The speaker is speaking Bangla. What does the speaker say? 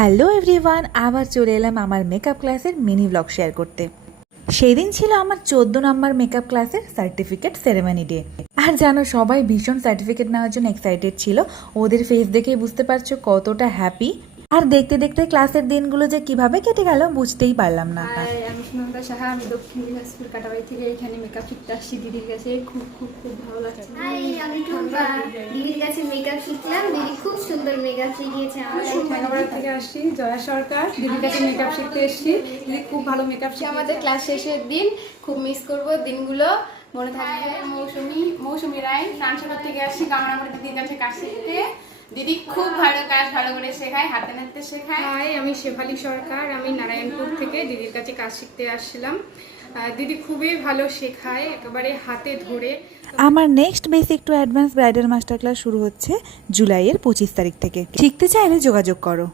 হ্যালো এভরিওয়ান, আবার চলে এলাম আমার মেকআপ ক্লাসের মিনি ব্লগ শেয়ার করতে। সেই দিন ছিল আমার 14 নম্বর মেকআপ ক্লাসের সার্টিফিকেট সেরেমনি ডে। আর জানো, সবাই ভীষণ সার্টিফিকেট নেওয়ার জন্য এক্সাইটেড ছিল। ওদের ফেস দেখেই বুঝতে পারছো কতটা হ্যাপি। আর দেখতে দেখতে ক্লাসের দিনগুলো যে কিভাবে কেটে গেল বুঝতেই পারলাম না। আমি সুনন্দা সাহা, আমি দক্ষিণ দিনাজপুর কাটাবাড়ি থেকে এখানে মেকআপ শিখতে আসছি দিদির কাছে। খুব খুব খুব ভালো লাগছে। আমি টুম্পা, দিদির কাছে মেকআপ শিখলাম। দিদি খুব সুন্দর মেকআপ শিখিয়েছে আমাদের। ঢাকাপাড়া থেকে আসছি, জয়া সরকার, দিদির কাছে মেকআপ শিখতে এসেছি। দিদি খুব ভালো মেকআপ শিখে। আমাদের ক্লাস শেষের দিন খুব মিস করব দিনগুলো, মনে থাকবে। মৌসুমী রায়, ফ্রান্সনগর থেকে আসছি কামরাঙ্গুর দিদির কাছে কাজ শিখতে। দিদি খুব ভালো কাজ ভালো করে শেখায়, হাতে নাড়তে শেখায়। হাই, আমি শেফালি সরকার, আমি নারায়ণপুর থেকে দিদির কাছে কাজ শিখতে আসছিলাম। দিদি খুবই ভালো শেখায়, একেবারে হাতে ধরে। আমার next basic to advance bridal master class শুরু হচ্ছে জুলাইয়ের 25 তারিখ থেকে। শিখতে চাইলে যোগাযোগ করো।